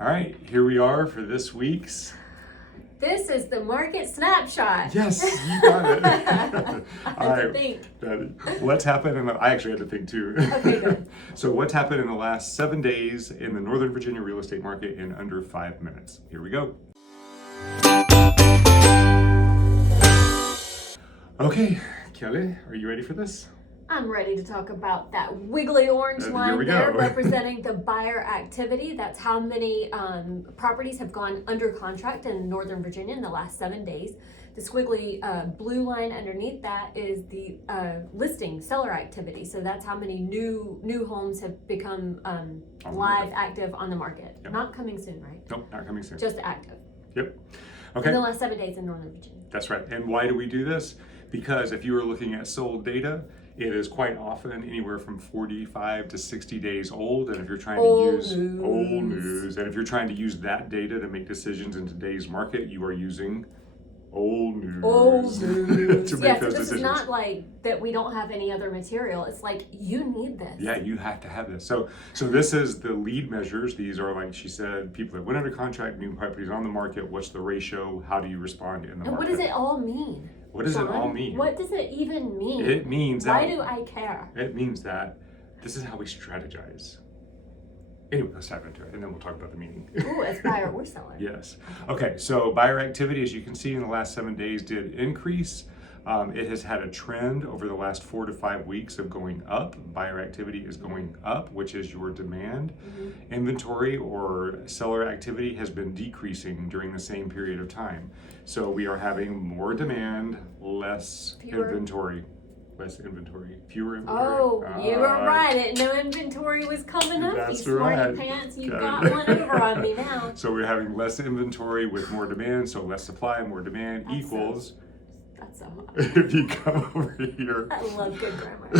All right, here we are for this week's. This is the Market Snapshot. Yes, you got it. I had to think. What's happened I actually had to think too. Okay, good. So what's happened in the last 7 days in the Northern Virginia real estate market in under 5 minutes? Here we go. Okay, Kelly, are you ready for this? I'm ready to talk about that wiggly orange line there representing the buyer activity. That's how many properties have gone under contract in Northern Virginia in the last 7 days. The squiggly blue line underneath that is the listing seller activity. So that's how many new homes have become live, active on the market. Yep. Not coming soon, right? Nope, not coming soon. Just active. Yep. Okay. In the last 7 days in Northern Virginia. That's right. And why do we do this? Because if you were looking at sold data, it is quite often anywhere from 45 to 60 days old. And if you're trying to use old news, and if you're trying to use that data to make decisions in today's market, you are using old news. Old news. to make yeah, those so this decisions. is not like that we don't have any other material. It's like you need this. Yeah, you have to have this. So this is the lead measures. These are, like she said, people that went under contract, new properties on the market. What's the ratio? How do you respond in the market? And what does it all mean? What does Sean? it all mean? What does it even mean? It means that. Why do I care? It means that this is how we strategize. Anyway, let's dive into it, and then we'll talk about the meaning. Ooh, as buyer or seller. Yes. Okay, so buyer activity, as you can see in the last 7 days, did increase. It has had a trend over the last 4 to 5 weeks of going up. Buyer activity is going up, which is your demand. Mm-hmm. Inventory or seller activity has been decreasing during the same period of time. So we are having more demand, less inventory. Less inventory, fewer inventory. Oh, you were right. I didn't know inventory was coming up. That's you smarty right. pants. You got one over on me now. So we're having less inventory with more demand. So less supply, more demand equals. That's so hot. If you come over here. I love good grammar.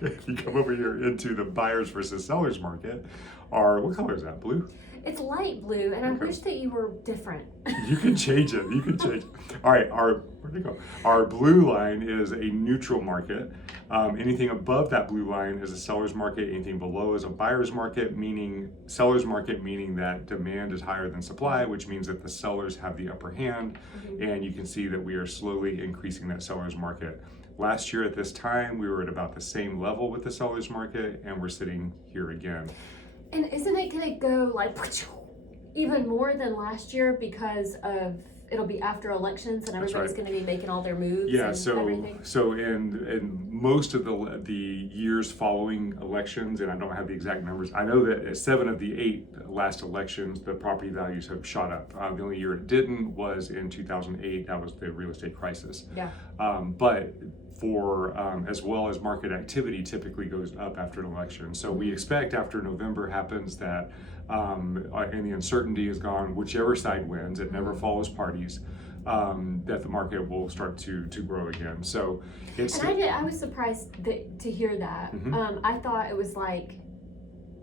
If you come over here into the buyers versus sellers market, what color is that? Blue? It's light blue, and I wish that you were different. You can change it. You can change it. All right, where'd it go? Our blue line is a neutral market. Anything above that blue line is a seller's market. Anything below is a buyer's market, meaning seller's market, meaning that demand is higher than supply, which means that the sellers have the upper hand. Mm-hmm. And you can see that we are slowly increasing that seller's market. Last year at this time, we were at about the same level with the seller's market, and we're sitting here again. And isn't it going to go like even more than last year because it'll be after elections and everybody's going to be making all their moves? Yeah, and everything? so in most of the years following elections, and I don't have the exact numbers, I know that 7 of the 8 last elections, the property values have shot up. The only year it didn't was in 2008. That was the real estate crisis. Yeah. But for as well as market activity typically goes up after an election. So we expect after November happens that and the uncertainty is gone, whichever side wins, it never follows parties, that the market will start to grow again. So it's. And I was surprised to hear that. Mm-hmm. I thought it was like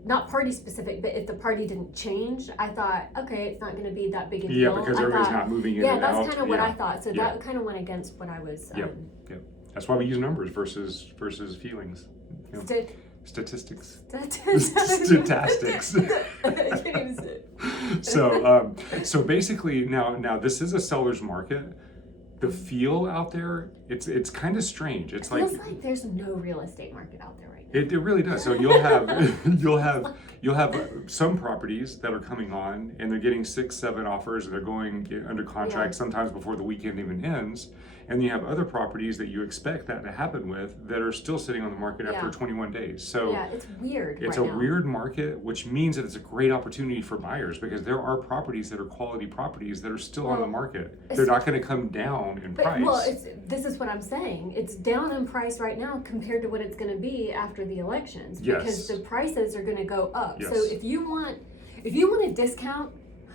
not party specific, but if the party didn't change, I thought, okay, it's not going to be that big a deal. Yeah, because everybody's not moving in and out. Yeah, that's kind of what I thought. So that kind of went against what I was. Yep. That's why we use numbers versus feelings. You know, statistics. Statistics. I can't even say it. So basically now this is a seller's market. The feel out there, it's kind of strange. It feels like there's no real estate market out there right now. It really does. So you'll have some properties that are coming on and they're getting 6, 7 offers and they're going under contract sometimes before the weekend even ends. And you have other properties that you expect that to happen with that are still sitting on the market after 21 days. So yeah, it's weird. It's a weird market, which means that it's a great opportunity for buyers because there are properties that are quality properties that are still on the market. They're not going to come down in price. Well, this is what I'm saying. It's down in price right now compared to what it's going to be after the elections because the prices are going to go up. Yes. So if you want a discount,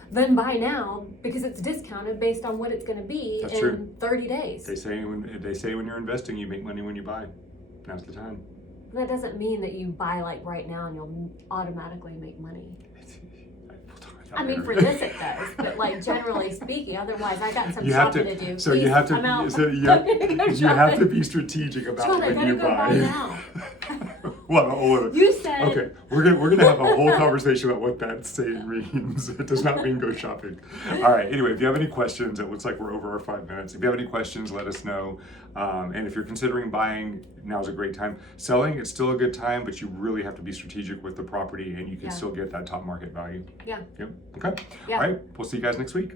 then buy now because it's discounted based on what it's going to be in 30 days. They say when you're investing, you make money when you buy. Now's the time. That doesn't mean that you buy like right now and you'll automatically make money. I mean, for this it does, but like generally speaking, otherwise I got some shopping to do. So you have to. So you have to be strategic about when you buy. Buy now. What? You said. Okay, we're gonna have a whole conversation about what that saying means. It does not mean go shopping. All right. Anyway, if you have any questions, it looks like we're over our 5 minutes. If you have any questions, let us know. And if you're considering buying, now's a great time. Selling, it's still a good time, but you really have to be strategic with the property, and you can still get that top market value. Yeah. Yep. Okay. Yeah. All right. We'll see you guys next week.